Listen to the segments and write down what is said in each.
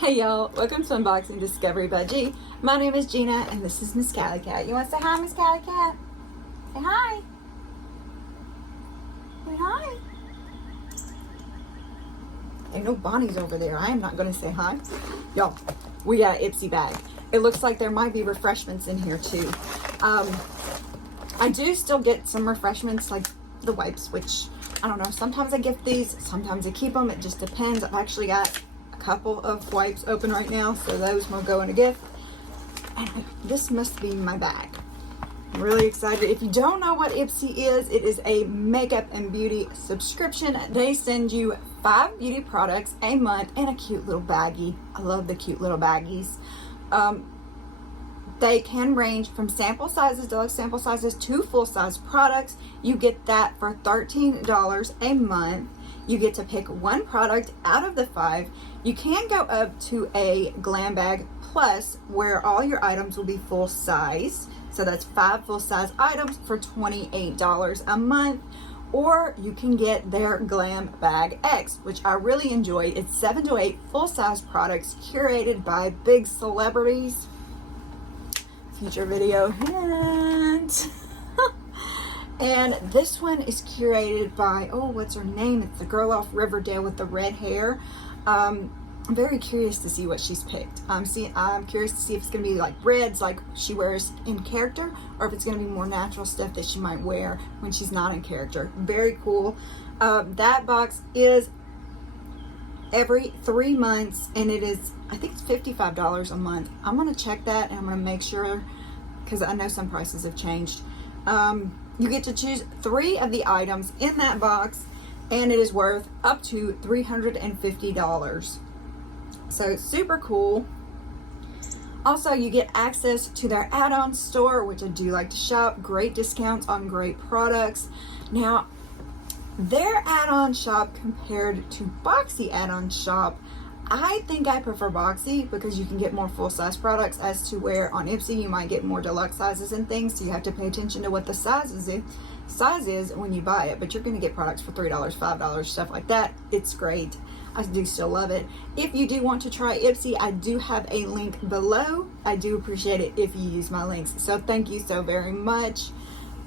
Hey y'all, welcome to Unboxing Discovery by G. My name is Gina and this is Miss Cali Cat. You want to say hi, Miss Cali Cat? Say hi. Say hi. Ain't no Bonnie's over there. I am not going to say hi. Y'all, we got an Ipsy bag. It looks like there might be refreshments in here too. I do still get some refreshments like the wipes, which I don't know. Sometimes I gift these, sometimes I keep them. It just depends. I've actually got couple of wipes open right now, so those will go in a gift. And this must be my bag. I'm really excited. If you don't know what Ipsy is, it is a makeup and beauty subscription. They send you 5 beauty products a month and a cute little baggie. I love the cute little baggies. They can range from sample sizes, deluxe sample sizes, to full-size products. You get that for $13 a month. You get to pick one product out of the 5. You can go up to a Glam Bag Plus, where all your items will be full size. So that's 5 full-size items for $28 a month. Or you can get their Glam Bag X, which I really enjoyed. It's 7 to 8 full-size products curated by big celebrities. Future video hint. And this one is curated by, oh, what's her name? It's the girl off Riverdale with the red hair. I'm very curious to see what she's picked. I'm curious to see if it's going to be like reds like she wears in character, or if it's going to be more natural stuff that she might wear when she's not in character. Very cool. That box is every 3 months, and it is, I think it's $55 a month. I'm going to check that, and I'm going to make sure, because I know some prices have changed. You get to choose 3 of the items in that box, and it is worth up to $350. So super cool. Also, you get access to their add-on store, which I do like to shop. Great discounts on great products. Now, their add-on shop compared to Boxy add-on shop, I think I prefer Boxy because you can get more full-size products, as to where on Ipsy you might get more deluxe sizes and things, so you have to pay attention to what the size is when you buy it. But you're going to get products for $3, $5, stuff like that. It's great. I do still love it. If you do want to try Ipsy, I do have a link below. I do appreciate it if you use my links, so thank you so very much.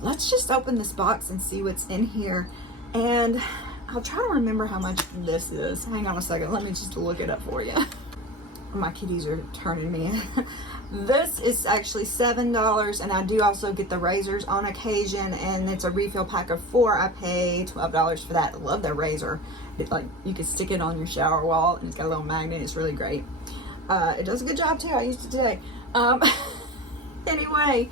Let's just open this box and see what's in here, and I'll try to remember how much this is. Hang on a second. Let me just look it up for you. My kitties are turning me in. This is actually $7, and I do also get the razors on occasion, and it's a refill pack of 4. I pay $12 for that. I love their razor. It, like, you can stick it on your shower wall, and it's got a little magnet. It's really great. It does a good job too. I used it today. Anyway,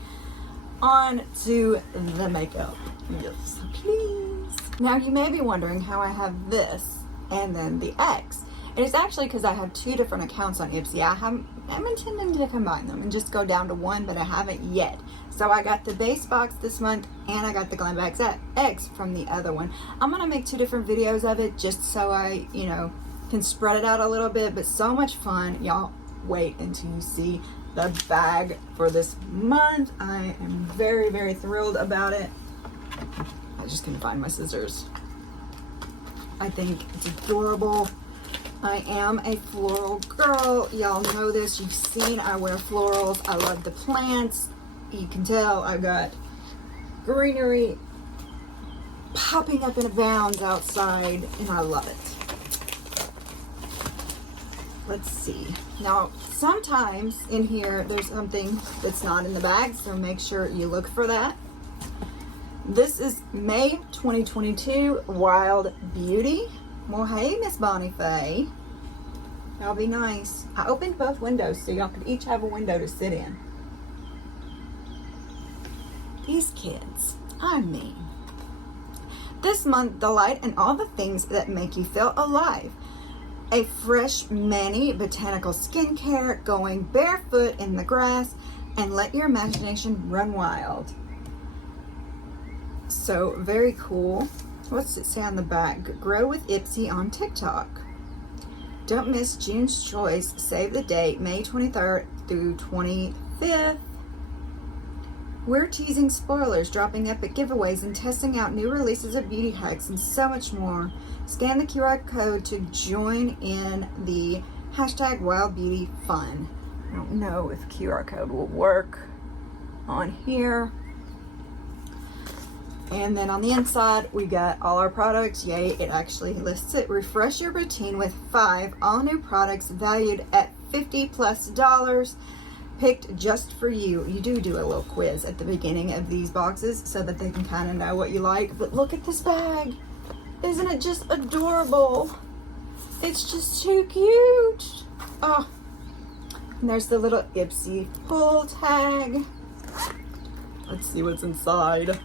on to the makeup. Yes, please. Now, you may be wondering how I have this and then the X. And it's actually because I have 2 different accounts on Ipsy. I'm intending to combine them and just go down to one, but I haven't yet. So I got the base box this month, and I got the Glam Bags X from the other one. I'm going to make 2 different videos of it just so I, can spread it out a little bit. But so much fun. Y'all wait until you see the bag for this month. I am very, very thrilled about it. I just couldn't find my scissors. I think it's adorable. I am a floral girl. Y'all know this. You've seen I wear florals. I love the plants. You can tell I've got greenery popping up in abounds outside, and I love it. Let's see. Now, sometimes in here there's something that's not in the bag, so make sure you look for that. This is May 2022 Wild Beauty. Well, hey, Miss Bonnie Faye. That'll be nice. I opened both windows so y'all could each have a window to sit in. These kids, I mean. This month, delight in all the things that make you feel alive. A fresh mani botanical skincare, going barefoot in the grass, and let your imagination run wild. So, very cool. What's it say on the back? Grow with Ipsy on TikTok. Don't miss June's Choice. Save the date, May 23rd through 25th. We're teasing spoilers, dropping epic giveaways, and testing out new releases of beauty hacks and so much more. Scan the QR code to join in the Hashtag wildbeautyfun. I don't know if QR code will work on here. And then on the inside, we got all our products. Yay, it actually lists it. Refresh your routine with 5 all new products valued at $50+ picked just for you. You do a little quiz at the beginning of these boxes so that they can kind of know what you like. But look at this bag. Isn't it just adorable? It's just too cute. Oh, and there's the little Ipsy pull tag. Let's see what's inside.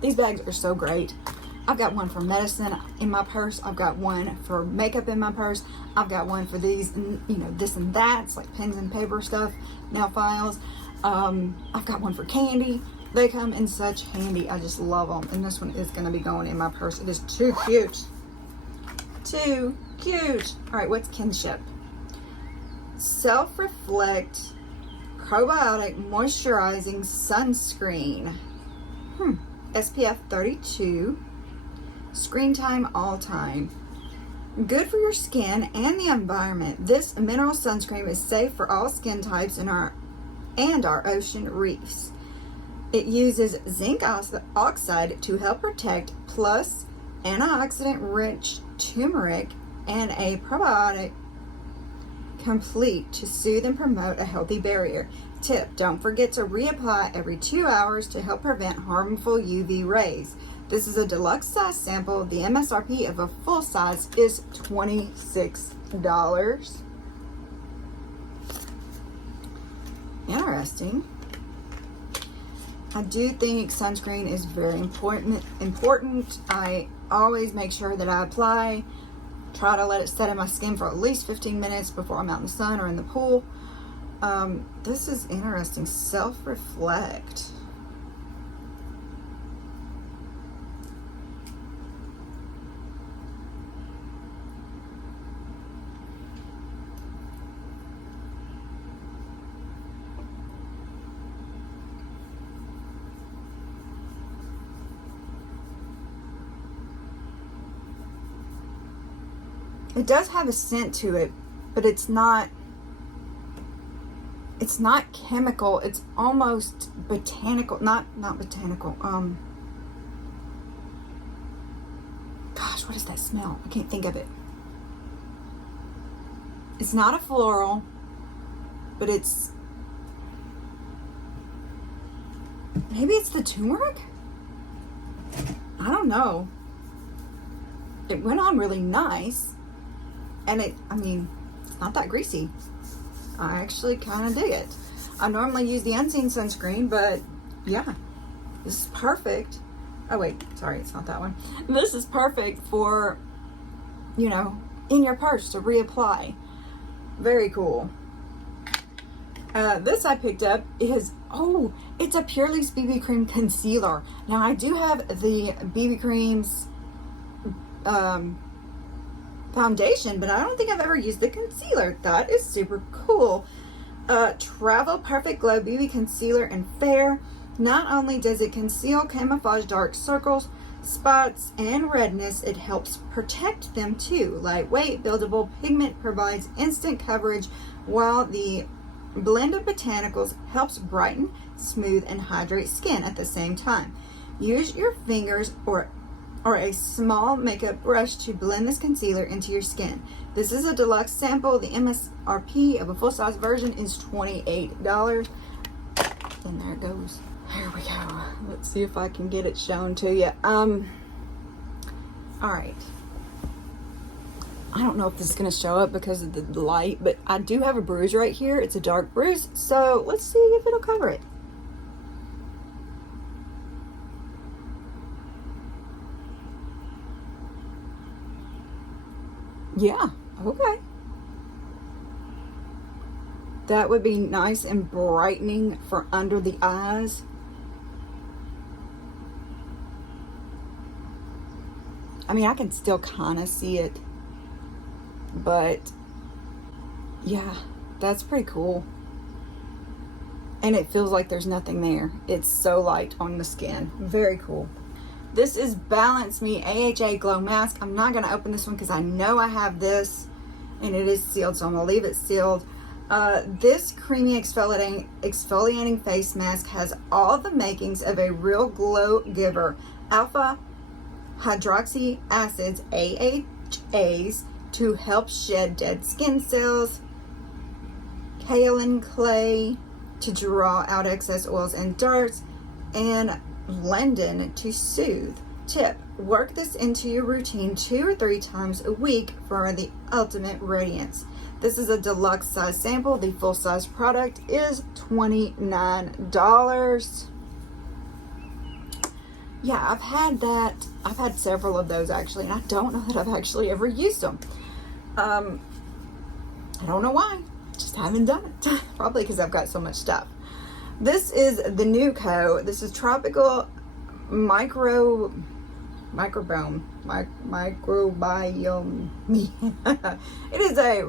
These bags are so great. I've got one for medicine in my purse. I've got one for makeup in my purse. I've got one for these, you know, this and that. It's like pens and paper stuff, nail files. I've got one for candy. They come in such handy. I just love them. And this one is going to be going in my purse. It is too cute. Too cute. All right, what's KINSHIP? Self-Reflect Probiotic Moisturizing Sunscreen. SPF 32. Screen time all time. Good for your skin and the environment. This mineral sunscreen is safe for all skin types and our ocean reefs. It uses zinc oxide to help protect, plus antioxidant-rich turmeric and a probiotic complete to soothe and promote a healthy barrier. Tip: don't forget to reapply every 2 hours to help prevent harmful UV rays. This is a deluxe size sample. The MSRP of a full size is $26. Interesting. I do think sunscreen is very important. I always make sure that I apply. Try to let it set in my skin for at least 15 minutes before I'm out in the sun or in the pool. This is interesting. Self-Reflect. It does have a scent to it, but it's not chemical. It's almost botanical. Not botanical. Gosh, what is that smell? I can't think of it. It's not a floral, but it's, maybe it's the turmeric? I don't know. It went on really nice. And it's not that greasy. I actually kind of dig it. I normally use the unseen sunscreen, but yeah, this is perfect. Oh wait, sorry, it's not that one. This is perfect for, you know, in your purse to reapply. Very cool. This I picked up is, oh, it's a PURLISSE BB cream concealer. Now I do have the BB creams foundation, but I don't think I've ever used the concealer. That is super cool. Travel Perfect Glow BB Concealer in Fair. Not only does it conceal camouflage dark circles, spots, and redness, it helps protect them too. Lightweight, buildable pigment provides instant coverage, while the blend of botanicals helps brighten, smooth, and hydrate skin at the same time. Use your fingers or a small makeup brush to blend this concealer into your skin. This is a deluxe sample. The MSRP of a full-size version is $28. And there it goes. Here we go. Let's see if I can get it shown to you. All right. I don't know if this is going to show up because of the light, but I do have a bruise right here. It's a dark bruise, so let's see if it'll cover it. Yeah, okay. That would be nice and brightening for under the eyes. I mean, I can still kind of see it, but yeah, that's pretty cool. and it feels like there's nothing there. It's so light on the skin. Very cool. This is balanceme AHA Glow Mask. I'm not going to open this one because I know I have this and it is sealed, so I'm going to leave it sealed. This creamy exfoliating face mask has all the makings of a real glow giver. Alpha hydroxy acids, AHAs, to help shed dead skin cells. Kaolin clay to draw out excess oils and darts. And London to soothe. Tip: work this into your routine 2 or 3 times a week for the ultimate radiance. This is a deluxe size sample. The full size product is $29. Yeah, I've had that. I've had several of those actually, and I don't know that I've actually ever used them. I don't know why. Just haven't done it. Probably because I've got so much stuff. This is the Nuco. This is tropical microbiome. It is a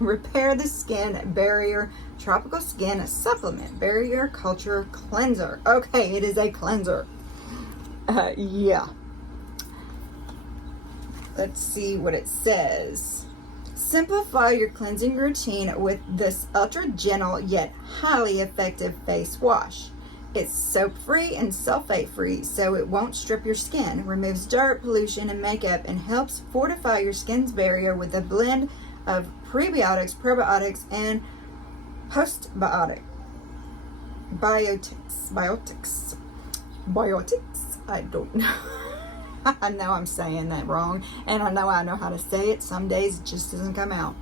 repair the skin barrier tropical skin supplement barrier culture cleanser. Okay, it is a cleanser. Yeah. Let's see what it says. Simplify your cleansing routine with this ultra gentle yet highly effective face wash. It's soap-free and sulfate-free, so it won't strip your skin, removes dirt, pollution, and makeup, and helps fortify your skin's barrier with a blend of prebiotics, probiotics, and postbiotics. Biotics. I don't know. I know I'm saying that wrong, and I know how to say it. Some days it just doesn't come out.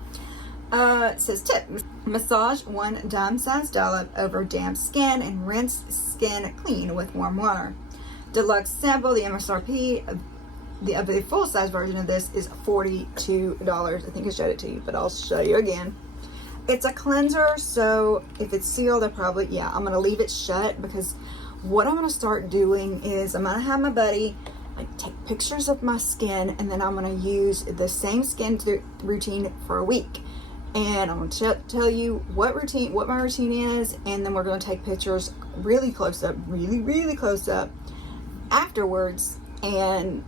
It says tip: massage 1 dime-sized dollop over damp skin and rinse skin clean with warm water. Deluxe Sample, the MSRP of the full-size version of this is $42. I think I showed it to you, but I'll show you again. It's a cleanser, so if it's sealed, I'm going to leave it shut, because what I'm going to start doing is I'm going to have my buddy take pictures of my skin, and then I'm going to use the same skin routine for a week. And I'm going to tell you what my routine is, and then we're going to take pictures really close up, really close up afterwards. And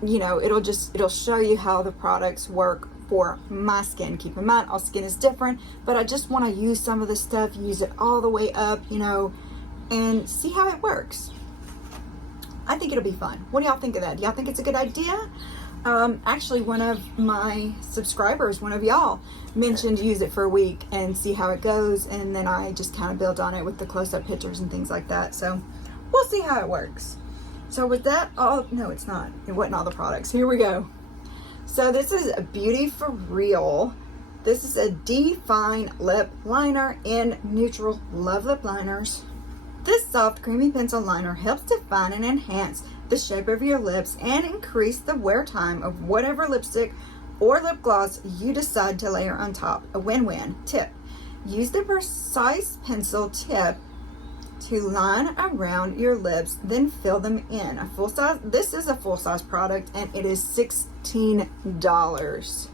it'll show you how the products work for my skin. Keep in mind, all skin is different, but I just want to use some of the stuff, use it all the way up, and see how it works. I think it'll be fun. What do y'all think of that? Do y'all think it's a good idea? Actually, one of my subscribers, one of y'all, mentioned use it for a week and see how it goes, and then I just kind of build on it with the close-up pictures and things like that. So we'll see how it works. So with that, no, it's not. It wasn't all the products. Here we go. So this is a Beauty for Real. This is a Define Lip Liner in Neutral. Love lip liners. This soft, creamy pencil liner helps define and enhance the shape of your lips and increase the wear time of whatever lipstick or lip gloss you decide to layer on top. A win-win. Tip: use the precise pencil tip to line around your lips, then fill them in. This is a full-size product, and it is $16.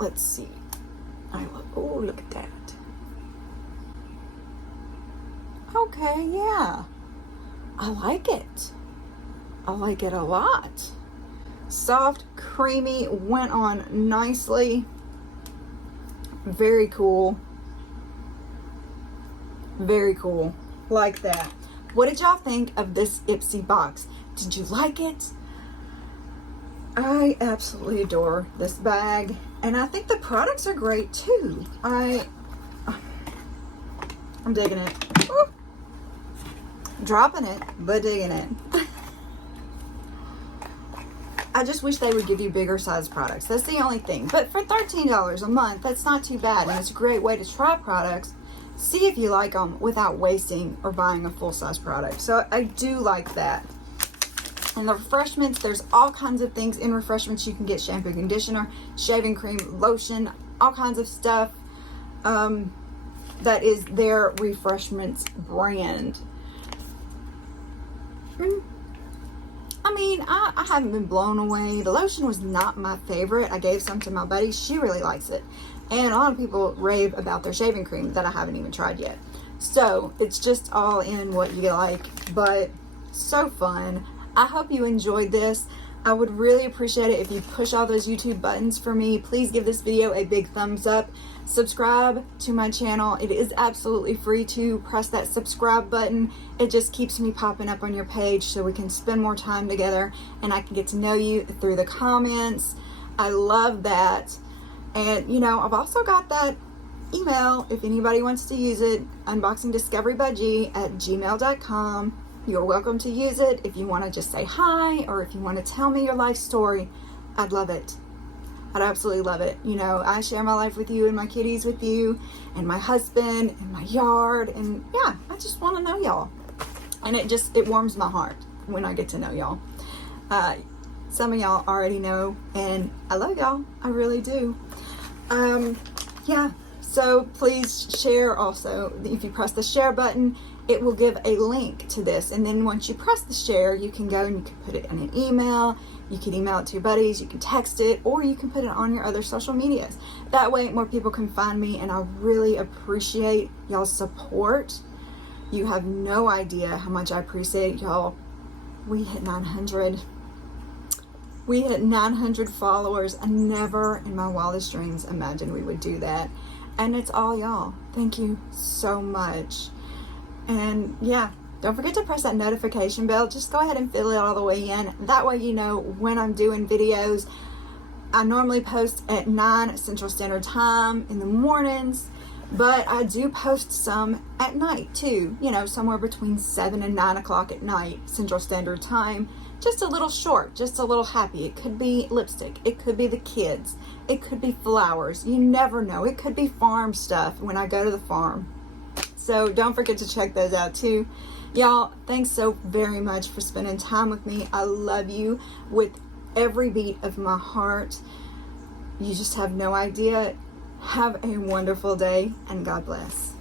Let's see. Oh, look at that. Okay, yeah. I like it. I like it a lot. Soft, creamy, went on nicely. Very cool. Very cool. Like that. What did y'all think of this Ipsy box? Did you like it? I absolutely adore this bag, and I think the products are great too. I'm digging it. Woo! Dropping it, but digging it. I just wish they would give you bigger size products. That's the only thing. But for $13 a month, that's not too bad, and it's a great way to try products, see if you like them without wasting or buying a full-size product. So I do like that. And the refreshments, there's all kinds of things in refreshments. You can get shampoo, conditioner, shaving cream, lotion, all kinds of stuff. That is their refreshments brand. I mean, I haven't been blown away. The lotion was not my favorite. I gave some to my buddy. She really likes it. And a lot of people rave about their shaving cream that I haven't even tried yet. So it's just all in what you like, but so fun. I hope you enjoyed this. I would really appreciate it if you push all those YouTube buttons for me. Please give this video a big thumbs up. Subscribe to my channel. It is absolutely free to press that subscribe button. It just keeps me popping up on your page so we can spend more time together and I can get to know you through the comments. I love that. And you know, I've also got that email if anybody wants to use it, unboxingdiscoverybygg@gmail.com. You're welcome to use it if you want to just say hi or if you want to tell me your life story. I'd love it. I'd absolutely love it. You know, I share my life with you and my kitties with you and my husband and my yard, and yeah, I just want to know y'all. And it warms my heart when I get to know y'all. Some of y'all already know, and I love y'all. I really do. Yeah, so please share also. If you press the share button, it will give a link to this, and then once you press the share, you can go and you can put it in an email. You can email it to your buddies, you can text it, or you can put it on your other social medias. That way more people can find me, and I really appreciate y'all's support. You have no idea how much I appreciate y'all. We hit 900. We hit 900 followers. I never in my wildest dreams imagined we would do that. And it's all y'all. Thank you so much. And yeah, don't forget to press that notification bell. Just go ahead and fill it all the way in. That way you know when I'm doing videos. I normally post at 9 Central Standard Time in the mornings, but I do post some at night too. You know, somewhere between 7 and 9 o'clock at night Central Standard Time. Just a little short, just a little happy. It could be lipstick. It could be the kids. It could be flowers. You never know. It could be farm stuff when I go to the farm. So don't forget to check those out too. Y'all, thanks so very much for spending time with me. I love you with every beat of my heart. You just have no idea. Have a wonderful day, and God bless.